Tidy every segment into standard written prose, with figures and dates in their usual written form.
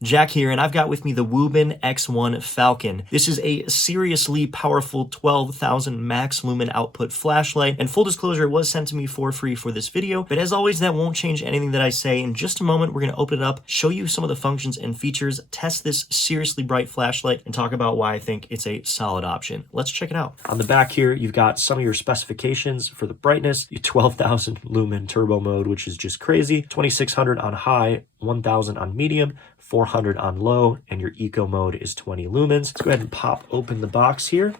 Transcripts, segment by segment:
Jack here, and I've got with me the WUBEN X1 Falcon. This is a seriously powerful 12,000 max lumen output flashlight, and full disclosure, it was sent to me for free for this video, but as always, that won't change anything that I say. In just a moment, we're going to open it up, show you some of the functions and features, test this seriously bright flashlight, and talk about why I think it's a solid option. Let's check it out. On the back here, you've got some of your specifications for the brightness, your 12,000 lumen turbo mode, which is just crazy, 2600 on high, 1000 on medium, 400 on low, and your eco mode is 20 lumens. Let's go ahead and pop open the box here.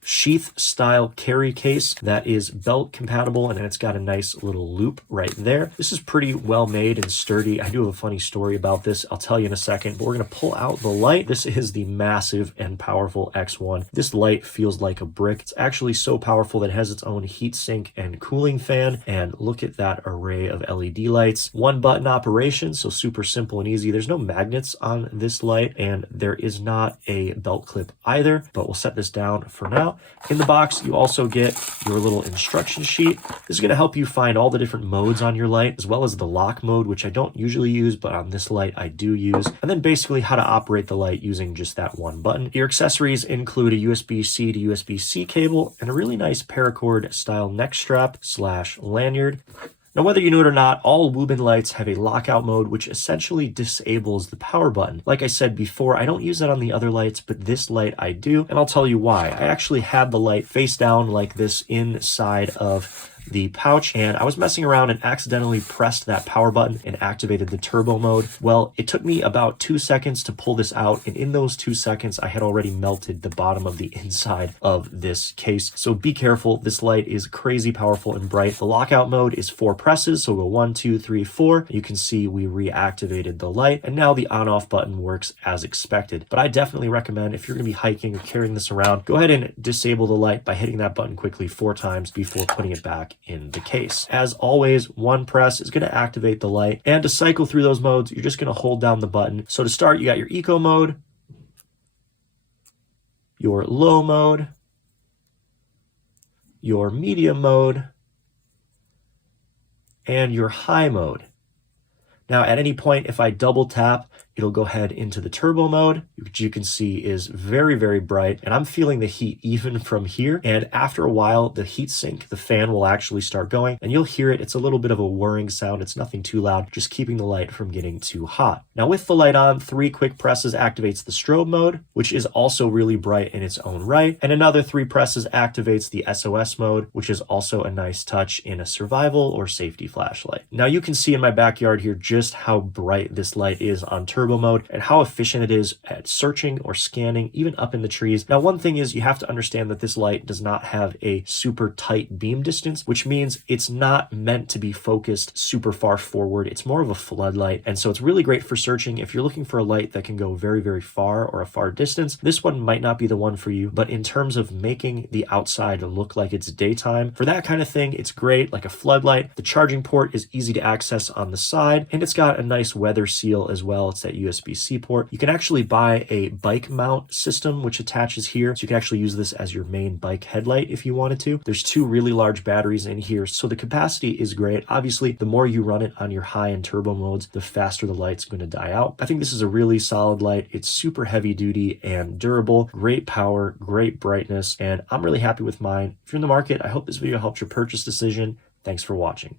Sheath style carry case that is belt compatible, and then it's got a nice little loop right there. This is pretty well made and sturdy. I do have a funny story about this. I'll tell you in a second, but we're going to pull out the light. This is the massive and powerful X1. This light feels like a brick. It's actually so powerful that it has its own heat sink and cooling fan. And look at that array of LED lights. One button operation, so super simple and easy. There's no magnets on this light, and there is not a belt clip either, but we'll set this down for now. In the box, you also get your little instruction sheet. This is going to help you find all the different modes on your light, as well as the lock mode, which I don't usually use, but on this light I do use. And then basically how to operate the light using just that one button. Your accessories include a USB-C to USB-C cable and a really nice paracord style neck strap / lanyard. Now, whether you know it or not, all WUBEN lights have a lockout mode, which essentially disables the power button. Like I said before, I don't use that on the other lights, but this light I do, and I'll tell you why. I actually had the light face down like this inside of the pouch, and I was messing around and accidentally pressed that power button and activated the turbo mode. Well, it took me about 2 seconds to pull this out, and in those 2 seconds I had already melted the bottom of the inside of this case. So be careful. This light is crazy powerful and bright. The lockout mode is 4 presses, so we'll go 1, 2, 3, 4. You can see we reactivated the light, and now the on-off button works as expected. But I definitely recommend, if you're going to be hiking or carrying this around, go ahead and disable the light by hitting that button quickly 4 times before putting it back in the case. As always, one press is going to activate the light, and to cycle through those modes, you're just going to hold down the button. So to start, you got your eco mode, your low mode, your medium mode, and your high mode. Now, at any point, if I double tap, it'll go ahead into the turbo mode, which you can see is very, very bright. And I'm feeling the heat even from here. And after a while, the heat sink, the fan will actually start going, and you'll hear it. It's a little bit of a whirring sound. It's nothing too loud, just keeping the light from getting too hot. Now, with the light on, 3 quick presses activates the strobe mode, which is also really bright in its own right. And another 3 presses activates the SOS mode, which is also a nice touch in a survival or safety flashlight. Now, you can see in my backyard here just how bright this light is on turbo mode and how efficient it is at searching or scanning, even up in the trees. Now, one thing is you have to understand that this light does not have a super tight beam distance, which means it's not meant to be focused super far forward. It's more of a floodlight, and so it's really great for searching. If you're looking for a light that can go very, very far or a far distance, this one might not be the one for you. But in terms of making the outside look like it's daytime, for that kind of thing, it's great, like a floodlight. The charging port is easy to access on the side, and it's got a nice weather seal as well. It's that USB-C port. You can actually buy a bike mount system which attaches here, so you can actually use this as your main bike headlight if you wanted to. There's 2 really large batteries in here, so the capacity is great. Obviously, the more you run it on your high and turbo modes, the faster the light's going to die out. I think this is a really solid light. It's super heavy duty and durable, great power, great brightness, and I'm really happy with mine. If you're in the market, I hope this video helped your purchase decision. Thanks for watching.